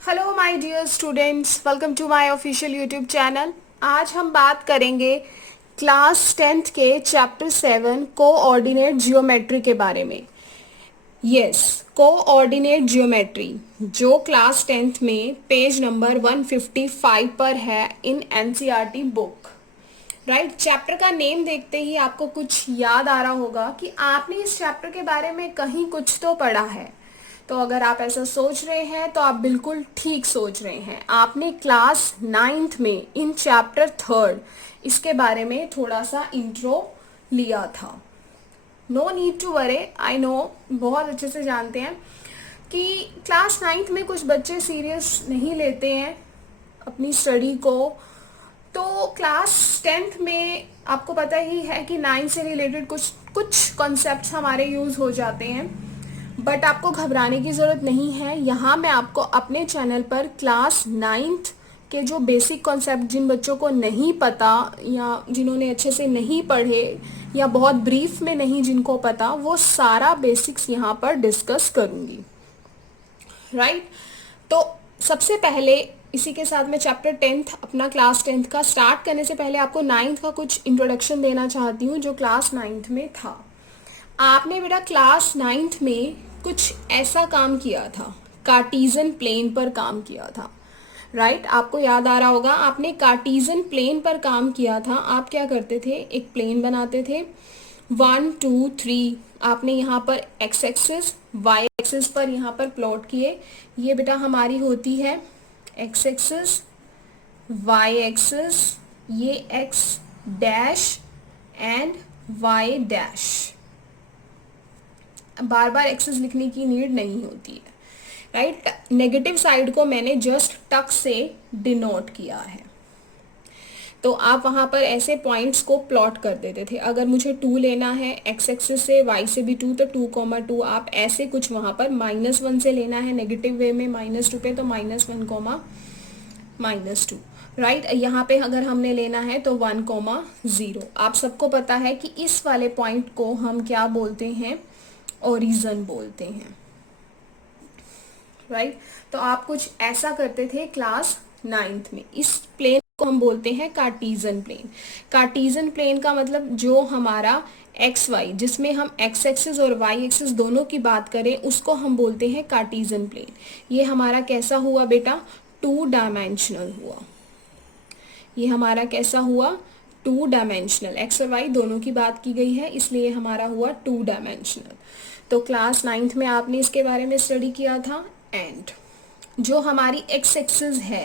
Hello my dear students, welcome to my official YouTube channel. आज हम बात करेंगे क्लास टेंथ के चैप्टर 7 कोऑर्डिनेट जियोमेट्री के बारे में। यस, कोऑर्डिनेट जियोमेट्री जो क्लास टेंथ में पेज नंबर 155 पर है in NCERT book. Right, chapter का नेम देखते ही आपको कुछ याद आ रहा होगा कि आपने इस चैप्टर के बारे में कहीं कुछ तो पढ़ा है। तो अगर आप ऐसा सोच रहे हैं तो आप बिल्कुल ठीक सोच रहे हैं। आपने क्लास 9th में इन चैप्टर 3 इसके बारे में थोड़ा सा इंट्रो लिया था। No need to worry, I know, बहुत अच्छे से जानते हैं कि क्लास 9th में कुछ बच्चे सीरियस नहीं लेते हैं अपनी स्टडी को। तो क्लास 10th में आपको पता ही है कि 9 से रिलेटेड कुछ कुछ कॉन्सेप्ट्स हमारे यूज़ हो जाते हैं, बट आपको घबराने की ज़रूरत नहीं है। यहाँ मैं आपको अपने चैनल पर क्लास 9th के जो बेसिक कॉन्सेप्ट जिन बच्चों को नहीं पता या जिन्होंने अच्छे से नहीं पढ़े या बहुत ब्रीफ में नहीं जिनको पता, वो सारा बेसिक्स यहाँ पर डिस्कस करूँगी। राइट, तो सबसे पहले इसी के साथ में चैप्टर 10th अपना क्लास 10th का स्टार्ट करने से पहले आपको 9th का कुछ इंट्रोडक्शन देना चाहती हूँ जो क्लास 9th में था। आपने बेटा क्लास 9th में कुछ ऐसा काम किया था, कार्टीजन प्लेन पर काम किया था। राइट, आपको याद आ रहा होगा आपने कार्टीजन प्लेन पर काम किया था। आप क्या करते थे, एक प्लेन बनाते थे 1 2 3। आपने यहाँ पर एक्स एक्सिस वाई एक्सिस पर यहाँ पर प्लॉट किए। ये बेटा हमारी होती है एक्स एक्सिस, वाई एक्सिस, ये X dash and Y dash. बार बार एक्सिस लिखने की नीड नहीं होती है। राइट, नेगेटिव साइड को मैंने जस्ट टक से डिनोट किया है। तो आप वहाँ पर ऐसे पॉइंट्स को प्लॉट कर देते थे। अगर मुझे 2 लेना है एक्स एक्सिस से, वाई से भी 2, तो 2,2 आप ऐसे कुछ वहाँ पर -1 से लेना है नेगेटिव वे में -2 पे, तो -1, -2। राइट, यहाँ पे अगर हमने लेना है तो 1,0। आप सबको पता है कि इस वाले पॉइंट को हम क्या बोलते हैं, ओरिजिन बोलते हैं। राइट, तो आप कुछ ऐसा करते थे क्लास 9th में। इस प्लेन को हम बोलते हैं कार्टीजन प्लेन। कार्टीजन प्लेन का मतलब जो हमारा एक्स वाई, जिसमें हम एक्स एक्सिस और वाई एक्सिस दोनों की बात करें, उसको हम बोलते हैं कार्टीजन प्लेन। ये हमारा कैसा हुआ बेटा, 2 डायमेंशनल हुआ। ये हमारा कैसा हुआ, 2 डायमेंशनल। एक्स और वाई दोनों की बात की गई है, इसलिए हमारा हुआ 2 डायमेंशनल। तो क्लास 9th में आपने इसके बारे में स्टडी किया था। एंड जो हमारी एक्स एक्सिस है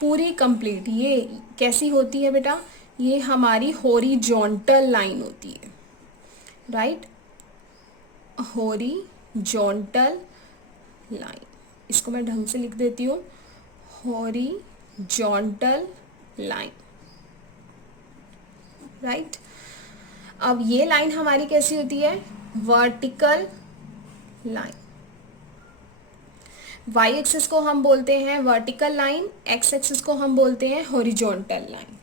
पूरी कंप्लीट, ये कैसी होती है बेटा, ये हमारी हॉरिजॉन्टल लाइन होती है। राइट, हॉरिजॉन्टल लाइन, इसको मैं ढंग से लिख देती हूँ, हॉरिजॉन्टल लाइन। राइट, अब ये लाइन हमारी कैसी होती है, वर्टिकल लाइन। वाई एक्सिस को हम बोलते हैं वर्टिकल लाइन, एक्स एक्सिस को हम बोलते हैं horizontal line.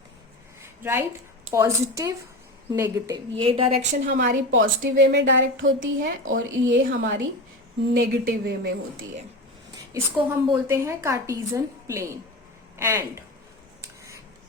Right, positive negative, ये डायरेक्शन हमारी पॉजिटिव वे में डायरेक्ट होती है और ये हमारी नेगेटिव वे में होती है। इसको हम बोलते हैं Cartesian plane. And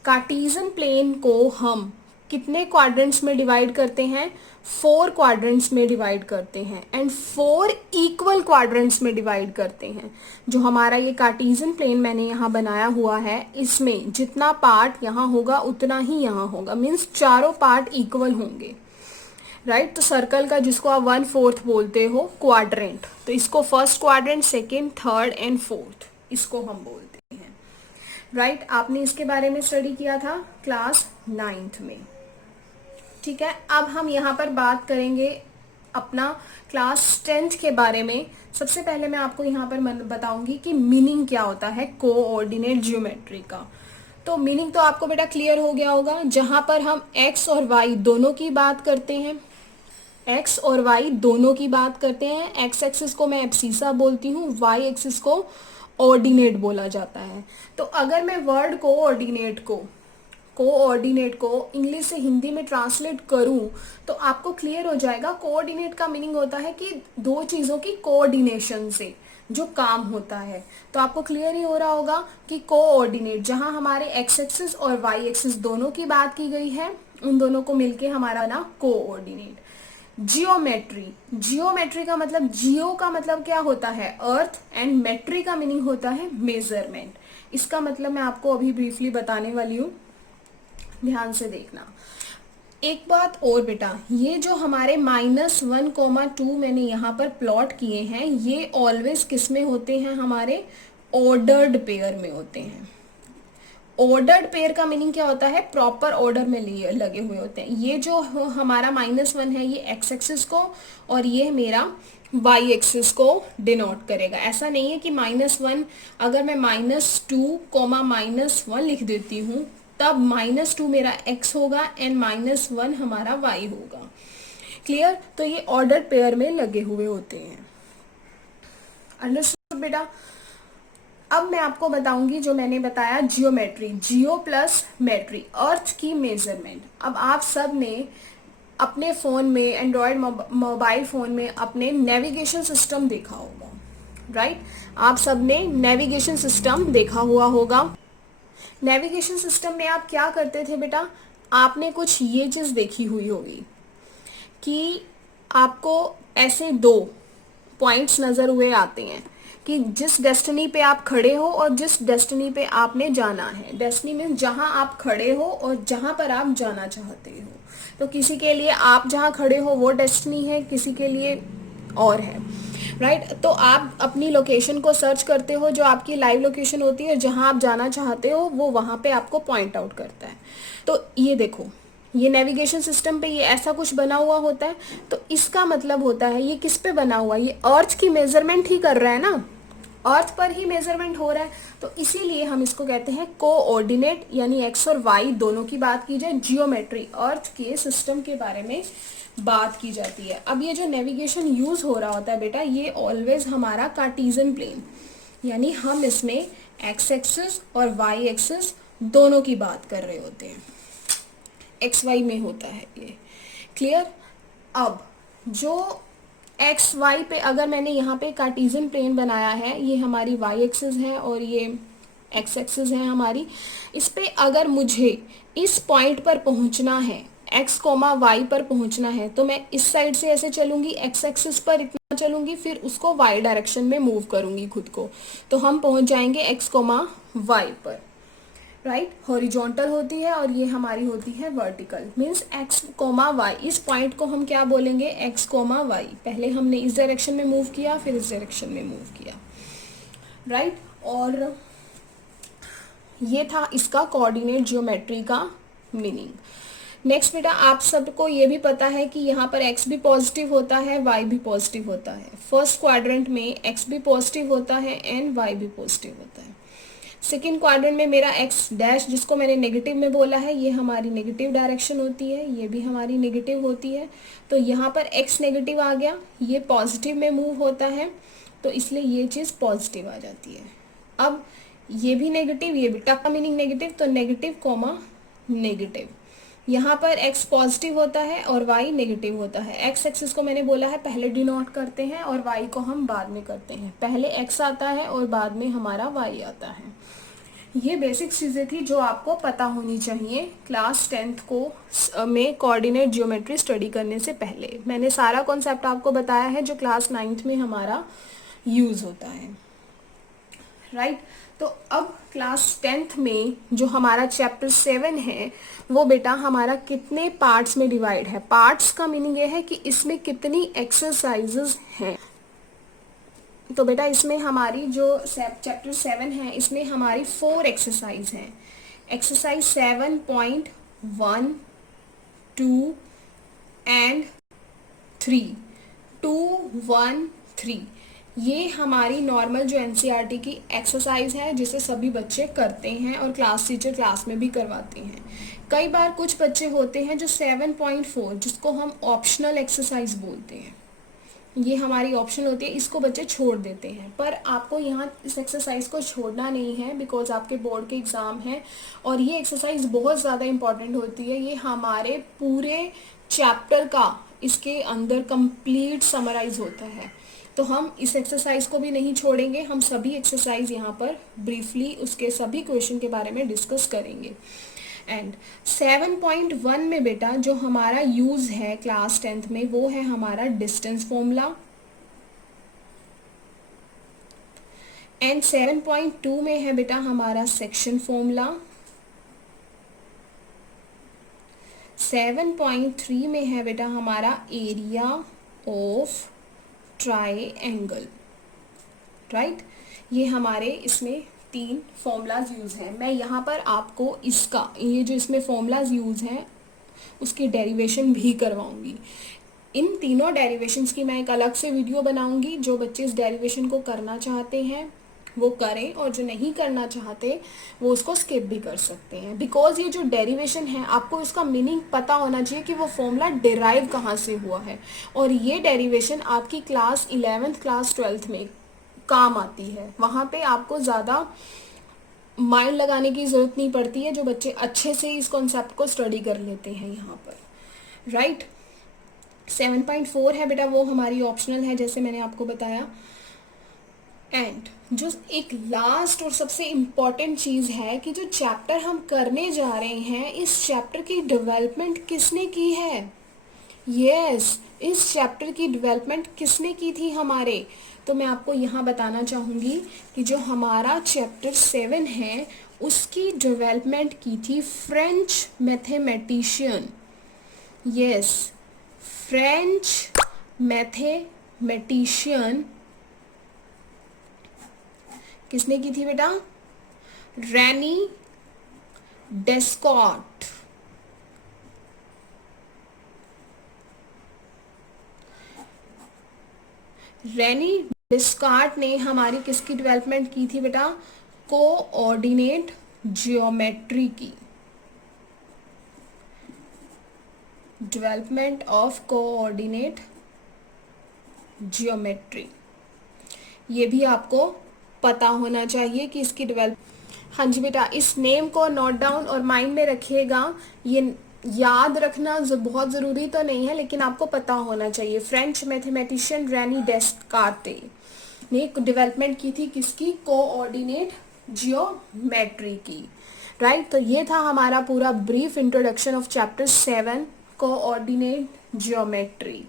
Cartesian plane को हम कितने क्वाड्रेंट्स में डिवाइड करते हैं, 4 क्वाड्रेंट्स में डिवाइड करते हैं एंड 4 इक्वल क्वाड्रेंट्स में डिवाइड करते हैं। जो हमारा ये कार्टीजन प्लेन मैंने यहाँ बनाया हुआ है, इसमें जितना पार्ट यहाँ होगा उतना ही यहाँ होगा, मीन्स चारों पार्ट इक्वल होंगे। राइट, तो सर्कल का जिसको आप 1/4 बोलते हो क्वाड्रेंट, तो इसको first quadrant, second, third and fourth, इसको हम बोलते हैं। राइट, आपने इसके बारे में स्टडी किया था क्लास 9th में। ठीक है, अब हम यहाँ पर बात करेंगे अपना क्लास 10th के बारे में। सबसे पहले मैं आपको यहाँ पर बताऊंगी कि मीनिंग क्या होता है कोऑर्डिनेट ज्योमेट्री का। तो मीनिंग तो आपको बेटा क्लियर हो गया होगा। जहाँ पर हम एक्स और वाई दोनों की बात करते हैं, एक्स और वाई दोनों की बात करते हैं, एक्स एक्सिस को मैं एब्सीसा बोलती हूँ, वाई एक्सिस को ऑर्डिनेट बोला जाता है। तो अगर मैं वर्ड कोऑर्डिनेट को इंग्लिश से हिंदी में ट्रांसलेट करूं तो आपको क्लियर हो जाएगा। कोऑर्डिनेट का मीनिंग होता है कि दो चीज़ों की कोऑर्डिनेशन से, जो काम होता है। तो आपको क्लियर ही हो रहा होगा कि कोऑर्डिनेट, जहां हमारे एक्स एक्सिस और वाई एक्सिस दोनों की बात की गई है, उन दोनों को मिलके हमारा बना कोऑर्डिनेट। जियोमेट्री, जियोमेट्री का मतलब, जियो का मतलब क्या होता है अर्थ, एंड मेट्री का मीनिंग होता है मेजरमेंट। इसका मतलब मैं आपको अभी ब्रीफली बताने वाली हूँ, ध्यान से देखना। एक बात और बेटा, ये जो हमारे -1,2 मैंने यहाँ पर प्लॉट किए हैं, ये ऑलवेज किस में होते हैं, हमारे ऑर्डर्ड पेयर में होते हैं। ऑर्डर्ड पेयर का मीनिंग क्या होता है, प्रॉपर ऑर्डर में लिए लगे हुए होते हैं। ये जो हमारा -1 है, ये एक्स एक्सिस को, और ये मेरा वाई एक्सिस को डिनोट करेगा। ऐसा नहीं है कि -1, अगर मैं -2, -1 लिख देती हूँ, तब -2 मेरा x होगा एंड -1 हमारा y होगा। क्लियर? तो ये ऑर्डर पेयर में लगे हुए होते हैं। अंडरस्टूड बेटा? अब मैं आपको बताऊंगी जो मैंने बताया जियोमेट्री, जियो प्लस मेट्री, अर्थ की मेजरमेंट। अब आप सब ने अपने फोन में, एंड्रॉयड मोबाइल फोन में अपने नेविगेशन सिस्टम देखा होगा, राइट? आप सब ने नेविगेशन सिस्टम देखा हुआ होगा। नेविगेशन सिस्टम में आप क्या करते थे बेटा, आपने कुछ ये चीज देखी हुई होगी कि आपको ऐसे 2 पॉइंट्स नजर हुए आते हैं कि जिस डेस्टिनी पे आप खड़े हो और जिस डेस्टिनी पे आपने जाना है। डेस्टिनी मीन्स जहां आप खड़े हो और जहां पर आप जाना चाहते हो। तो किसी के लिए आप जहां खड़े हो वो डेस्टिनी है, किसी के लिए और है, राइट? तो आप अपनी लोकेशन को सर्च करते हो, जो आपकी लाइव लोकेशन होती है, जहां आप जाना चाहते हो वो वहां पे आपको पॉइंट आउट करता है। तो ये देखो, ये नेविगेशन सिस्टम पे ये ऐसा कुछ बना हुआ होता है। तो इसका मतलब होता है ये किस पे बना हुआ है, ये अर्थ की मेजरमेंट ही कर रहा है ना, अर्थ पर ही मेजरमेंट हो रहा है। तो इसीलिए हम इसको कहते हैं कोऑर्डिनेट, यानी एक्स और वाई दोनों की बात की जाए। जियोमेट्री, अर्थ के सिस्टम के बारे में बात की जाती है। अब ये जो नेविगेशन यूज हो रहा होता है बेटा, ये ऑलवेज हमारा कार्टेशियन प्लेन, यानी हम इसमें एक्स एक्सिस और वाई एक्सिस दोनों की बात कर रहे होते हैं, एक्स वाई में होता है ये। क्लियर? अब जो एक्स वाई पे, अगर मैंने यहाँ पे कार्टेशियन प्लेन बनाया है, ये हमारी वाई एक्सिस है और ये एक्स एक्सिस है हमारी। इस पे अगर मुझे इस पॉइंट पर पहुंचना है, एक्स कोमा वाई पर पहुंचना है, तो मैं इस साइड से ऐसे चलूंगी, एक्स एक्सिस पर इतना चलूंगी, फिर उसको वाई डायरेक्शन में मूव करूंगी खुद को, तो हम पहुंच जाएंगे एक्स कोमा वाई पर, राइट? हॉरिजॉन्टल होती है और ये हमारी होती है vertical, means X comma Y. इस पॉइंट को हम क्या बोलेंगे, एक्स कोमा वाई। पहले हमने इस डायरेक्शन में मूव किया, फिर इस डायरेक्शन में मूव किया, राइट? और ये था इसका कोऑर्डिनेट जियोमेट्री का मीनिंग। नेक्स्ट बेटा, आप सबको ये भी पता है कि यहाँ पर x भी पॉजिटिव होता है, y भी पॉजिटिव होता है। फर्स्ट क्वाड्रेंट में x भी पॉजिटिव होता है एंड y भी पॉजिटिव होता है। सेकेंड क्वाड्रेंट में मेरा x डैश, जिसको मैंने नेगेटिव में बोला है, ये हमारी नेगेटिव डायरेक्शन होती है, ये भी हमारी नेगेटिव होती है। तो यहाँ पर x नेगेटिव आ गया, ये पॉजिटिव में मूव होता है, तो इसलिए ये चीज़ पॉजिटिव आ जाती है। अब ये भी नेगेटिव, ये भी, टक का मीनिंग नेगेटिव, तो नेगेटिव कोमा नेगेटिव। यहाँ पर x पॉजिटिव होता है और y नेगेटिव होता है। x एक्सिस को मैंने बोला है पहले डिनोट करते हैं और y को हम बाद में करते हैं। पहले x आता है और बाद में हमारा y आता है। ये बेसिक चीज़ें थी जो आपको पता होनी चाहिए क्लास 10th को में कोऑर्डिनेट जियोमेट्री स्टडी करने से पहले। मैंने सारा कॉन्सेप्ट आपको बताया है जो क्लास 9th में हमारा यूज़ होता है, राइट? तो अब क्लास 10th में जो हमारा चैप्टर 7 है, वो बेटा हमारा कितने पार्ट्स में डिवाइड है। पार्ट्स का मीनिंग ये है कि इसमें कितनी एक्सरसाइजेस हैं। तो बेटा इसमें हमारी जो चैप्टर 7 है, इसमें हमारी 4 एक्सरसाइज हैं। एक्सरसाइज 7.1, 2 एंड 3, 2, 1, 3, ये हमारी नॉर्मल जो एनसीईआरटी की एक्सरसाइज है, जिसे सभी बच्चे करते हैं और क्लास टीचर क्लास में भी करवाते हैं। कई बार कुछ बच्चे होते हैं जो 7.4, जिसको हम ऑप्शनल एक्सरसाइज बोलते हैं, ये हमारी ऑप्शन होती है, इसको बच्चे छोड़ देते हैं। पर आपको यहाँ इस एक्सरसाइज को छोड़ना नहीं है, बिकॉज आपके बोर्ड के एग्ज़ाम हैं और ये एक्सरसाइज बहुत ज़्यादा इंपॉर्टेंट होती है। ये हमारे पूरे चैप्टर का इसके अंदर कंप्लीट समराइज होता है। तो हम इस एक्सरसाइज को भी नहीं छोड़ेंगे, हम सभी एक्सरसाइज यहाँ पर ब्रीफली उसके सभी क्वेश्चन के बारे में डिस्कस करेंगे। एंड 7.1 में बेटा जो हमारा यूज है क्लास 10th में वो है हमारा डिस्टेंस फॉर्मूला। एंड 7.2 में है बेटा हमारा सेक्शन फॉर्मूला। 7.3 में है बेटा हमारा एरिया ऑफ ट्राइएंगल, राइट। ये हमारे इसमें 3 फॉर्मूलाज यूज हैं। मैं यहाँ पर आपको इसका ये जो इसमें फॉर्मूलाज यूज हैं उसकी डेरिवेशन भी करवाऊंगी। इन तीनों डेरिवेशंस की मैं एक अलग से वीडियो बनाऊंगी। जो बच्चे इस डेरिवेशन को करना चाहते हैं वो करें, और जो नहीं करना चाहते वो उसको स्किप भी कर सकते हैं। बिकॉज ये जो डेरिवेशन है आपको इसका मीनिंग पता होना चाहिए कि वो फॉर्मूला डिराइव कहाँ से हुआ है, और ये डेरिवेशन आपकी क्लास 11th क्लास 12th में काम आती है। वहाँ पे आपको ज़्यादा माइंड लगाने की ज़रूरत नहीं पड़ती है, जो बच्चे अच्छे से इस कॉन्सेप्ट को स्टडी कर लेते हैं यहाँ पर, राइट। 7.4 है बेटा वो हमारी ऑप्शनल है, जैसे मैंने आपको बताया। एंड जो एक लास्ट और सबसे इम्पॉर्टेंट चीज़ है कि जो चैप्टर हम करने जा रहे हैं इस चैप्टर की डेवलपमेंट किसने की है। यस, इस चैप्टर की डेवलपमेंट किसने की थी हमारे। तो मैं आपको यहाँ बताना चाहूँगी कि जो हमारा चैप्टर 7 है उसकी डेवलपमेंट की थी French mathematician. Yes, French mathematician किसने की थी बेटा, रेनी डेस्कार्ट। रेनी डेस्कार्ट ने हमारी किसकी डेवलपमेंट की थी बेटा, कोऑर्डिनेट जियोमेट्री की, डेवलपमेंट ऑफ कोऑर्डिनेट जियोमेट्री। ये भी आपको पता होना चाहिए कि इसकी डेवलप। हाँ जी बेटा, इस नेम को नोट डाउन और माइंड में रखिएगा। ये याद रखना बहुत ज़रूरी तो नहीं है लेकिन आपको पता होना चाहिए। फ्रेंच मैथमेटिशियन रेनी डेस्कार्टे ने डेवलपमेंट की थी किसकी, कोऑर्डिनेट जियोमेट्री की, राइट। तो ये था हमारा पूरा brief introduction of chapter 7 coordinate geometry,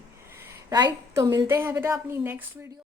right. तो मिलते हैं बेटा अपनी नेक्स्ट वीडियो।